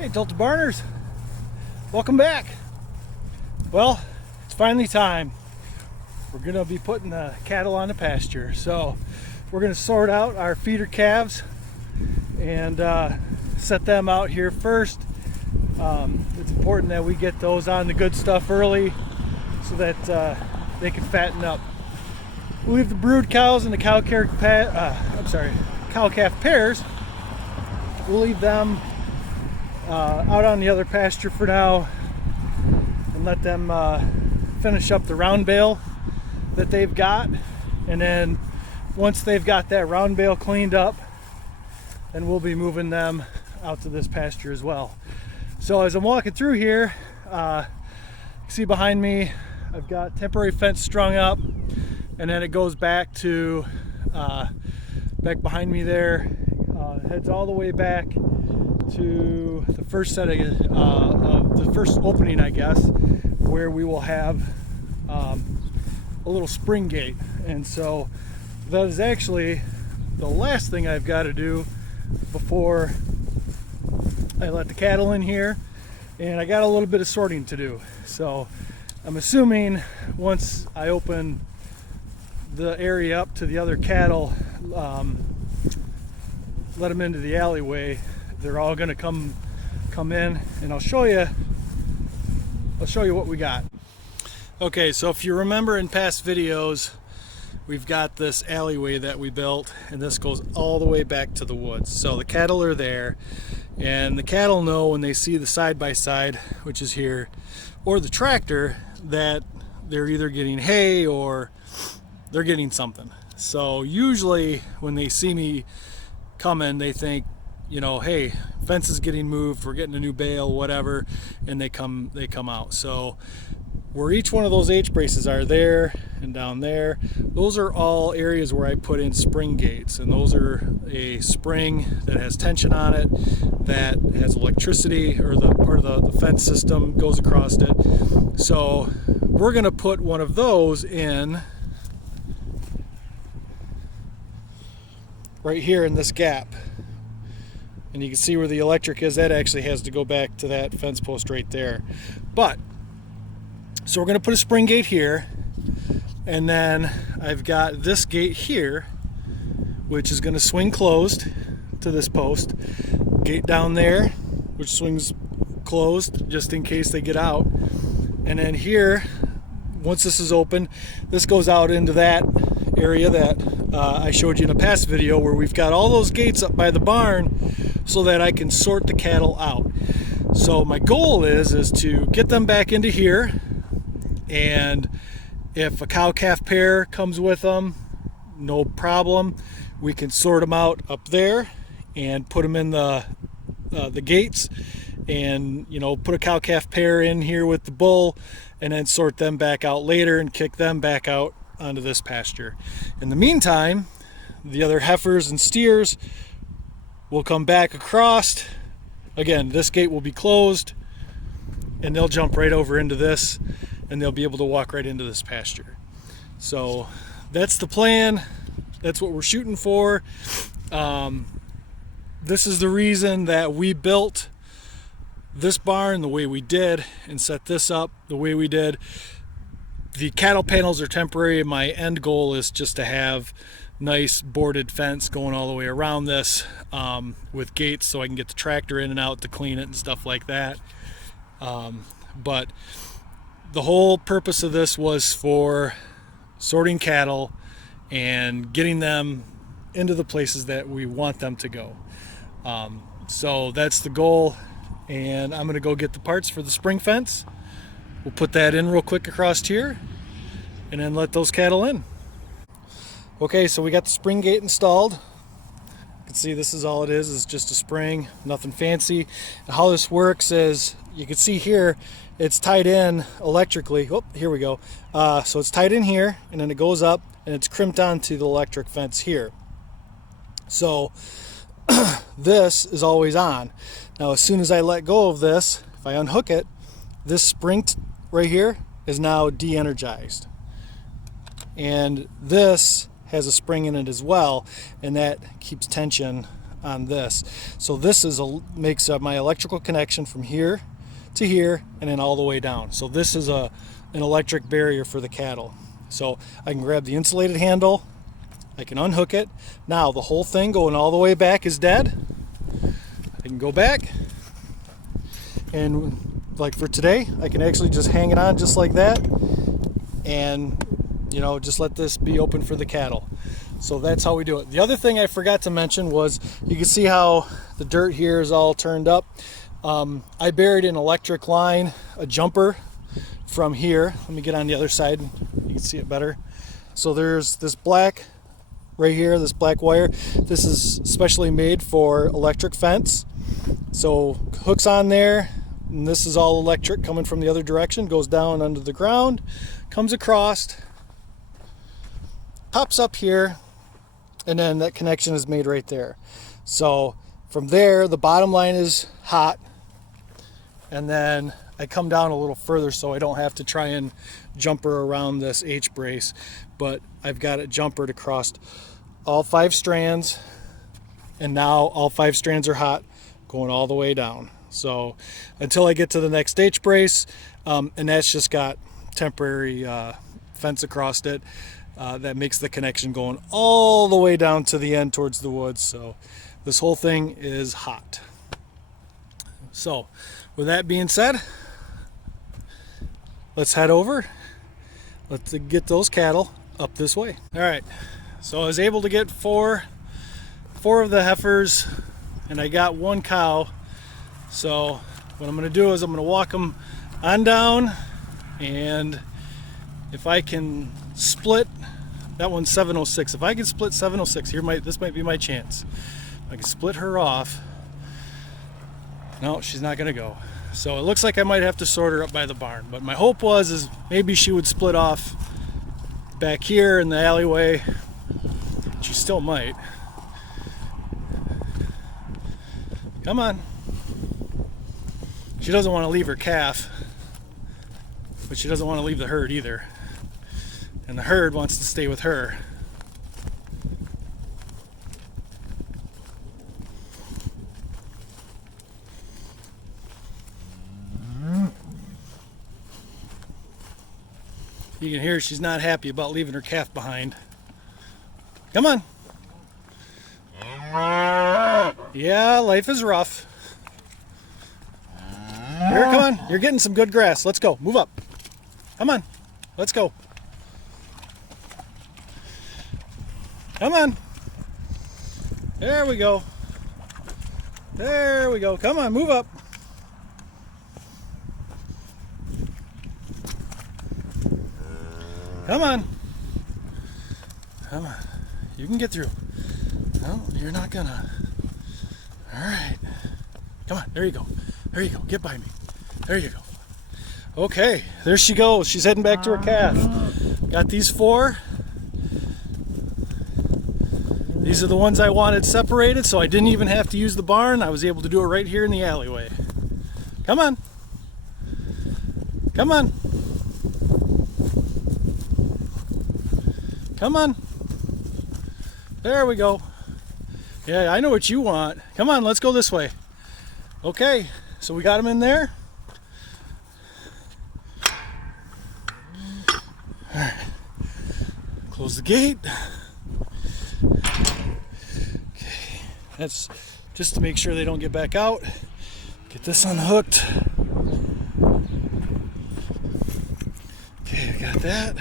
Hey Delta Barners, welcome back. Well, it's finally time. We're gonna be putting the cattle on the pasture. So we're gonna sort out our feeder calves and set them out here first. It's important that we get those on the good stuff early so that they can fatten up. We'll leave the brood cows and the cow-calf pairs. We'll leave them out on the other pasture for now and let them finish up the round bale that they've got, and then once they've got that round bale cleaned up, then we'll be moving them out to this pasture as well. So as I'm walking through here, you see behind me I've got temporary fence strung up, and then it goes back to back behind me there, heads all the way back to the first set of the first opening, I guess, where we will have a little spring gate. And so that is actually the last thing I've got to do before I let the cattle in here, and I got a little bit of sorting to do. So I'm assuming once I open the area up to the other cattle, let them into the alleyway, they're all going to come in, and I'll show you what we got. Okay, so if you remember in past videos, we've got this alleyway that we built, and this goes all the way back to the woods. So the cattle are there, and the cattle know when they see the side-by-side, which is here, or the tractor, that they're either getting hay or they're getting something. So usually when they see me coming, they think, you know, hey, fence is getting moved, we're getting a new bale, whatever, and they come out. So where each one of those H braces are, there and down there, those are all areas where I put in spring gates, and those are a spring that has tension on it, that has electricity, or the part of the fence system goes across it. So we're gonna put one of those in right here in this gap. And you can see where the electric is. That actually has to go back to that fence post right there. But so we're going to put a spring gate here, and then I've got this gate here, which is going to swing closed to this post. Gate down there, which swings closed just in case they get out. And then here, once this is open, this goes out into that area that I showed you in a past video, where we've got all those gates up by the barn so that I can sort the cattle out. So my goal is to get them back into here, and if a cow-calf pair comes with them, no problem. We can sort them out up there and put them in the gates, and put a cow-calf pair in here with the bull, and then sort them back out later and kick them back out onto this pasture. In the meantime, the other heifers and steers will come back across. Again, this gate will be closed, and they'll jump right over into this, and they'll be able to walk right into this pasture. So that's the plan. That's what we're shooting for. This is the reason that we built this barn the way we did and set this up the way we did. The cattle panels are temporary. My end goal is just to have nice boarded fence going all the way around this, with gates so I can get the tractor in and out to clean it and stuff like that. But the whole purpose of this was for sorting cattle and getting them into the places that we want them to go. So that's the goal, and I'm gonna go get the parts for the spring fence. We'll put that in real quick across here, and then let those cattle in. Okay, so we got the spring gate installed. You can see this is all it is just a spring, nothing fancy. And how this works is, you can see here, it's tied in electrically. Oh, here we go. So it's tied in here, and then it goes up, and it's crimped onto the electric fence here. So this is always on. Now, as soon as I let go of this, if I unhook it, this spring right here is now de-energized. And this has a spring in it as well, and that keeps tension on this. So this is makes my electrical connection from here to here and then all the way down. So this is an electric barrier for the cattle. So I can grab the insulated handle, I can unhook it. Now the whole thing going all the way back is dead. I can go back, and like for today, I can actually just hang it on just like that, and you know, just let this be open for the cattle. So that's how we do it. The other thing I forgot to mention was, you can see how the dirt here is all turned up. I buried an electric line, a jumper from here. Let me get on the other side, you can see it better. So there's this black right here, this black wire. This is specially made for electric fence. So hooks on there, and this is all electric coming from the other direction, goes down under the ground, comes across, pops up here, and then that connection is made right there. So from there, the bottom line is hot, and then I come down a little further so I don't have to try and jumper around this H brace, but I've got it jumpered across all 5 strands, and now all 5 strands are hot, going all the way down. So until I get to the next H brace, and that's just got temporary fence across it, that makes the connection going all the way down to the end towards the woods. So this whole thing is hot. So with that being said, let's head over. Let's get those cattle up this way. All right, so I was able to get four of the heifers, and I got 1 cow. So what I'm going to do is I'm going to walk them on down, and if I can split, that one's 706. If I can split 706, this might be my chance. I can split her off. No, she's not going to go. So it looks like I might have to sort her up by the barn. But my hope is maybe she would split off back here in the alleyway. She still might. Come on. She doesn't want to leave her calf, but she doesn't want to leave the herd either. And the herd wants to stay with her. You can hear she's not happy about leaving her calf behind. Come on. Yeah, life is rough. Here, come on. You're getting some good grass. Let's go. Move up. Come on. Let's go. Come on. There we go. There we go. Come on, move up. Come on. Come on. You can get through. No, you're not gonna. All right. Come on. There you go. There you go. Get by me. There you go. Okay. There she goes. She's heading back to her calf. Got these 4. These are the ones I wanted separated, so I didn't even have to use the barn. I was able to do it right here in the alleyway. Come on. Come on. Come on. There we go. Yeah, I know what you want. Come on, let's go this way. Okay, so we got them in there. All right. Close the gate. Okay, that's just to make sure they don't get back out. Get this unhooked. Okay, I got that.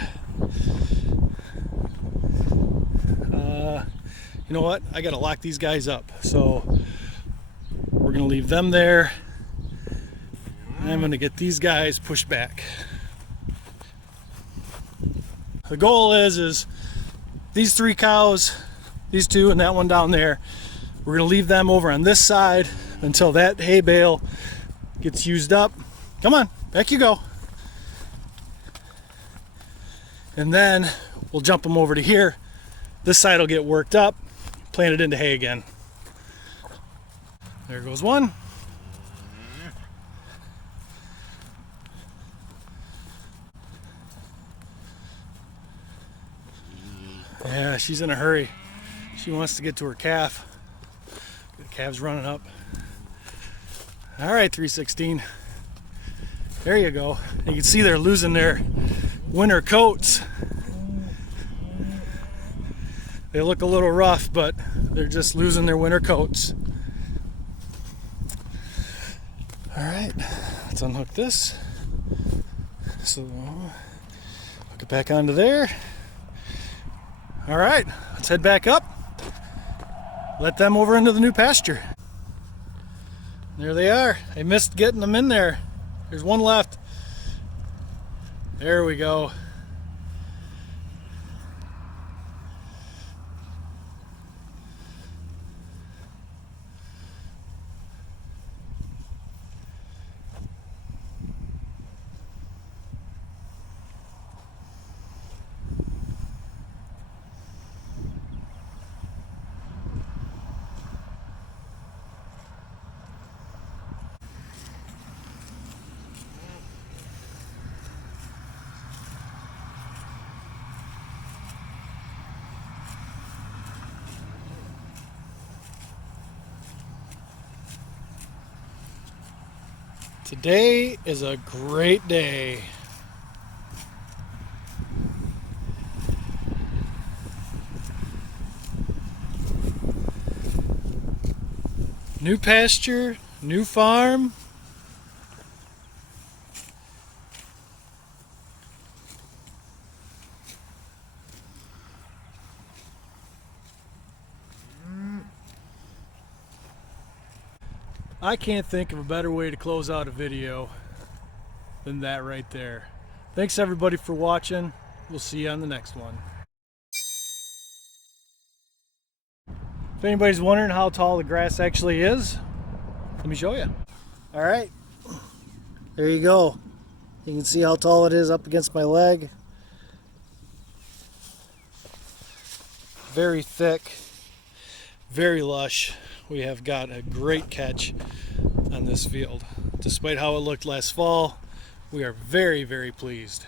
You know what? I gotta lock these guys up. So we're gonna leave them there. I'm gonna get these guys pushed back. The goal is these 3 cows, these 2 and that one down there, we're gonna leave them over on this side until that hay bale gets used up. Come on, back you go. And then we'll jump them over to here. This side will get worked up, plant it into hay again. There goes one. Yeah, she's in a hurry. She wants to get to her calf. Calves running up. All right, 316. There you go. You can see they're losing their winter coats. They look a little rough, but they're just losing their winter coats. All right, let's unhook this. So hook it back onto there. All right, let's head back up. Let them over into the new pasture. There they are. I missed getting them in there. There's one left. There we go. Today is a great day. New pasture, new farm. I can't think of a better way to close out a video than that right there. Thanks everybody for watching. We'll see you on the next one. If anybody's wondering how tall the grass actually is, let me show you. All right, there you go. You can see how tall it is up against my leg. Very thick, very lush. We have got a great catch on this field. Despite how it looked last fall, we are very, very pleased.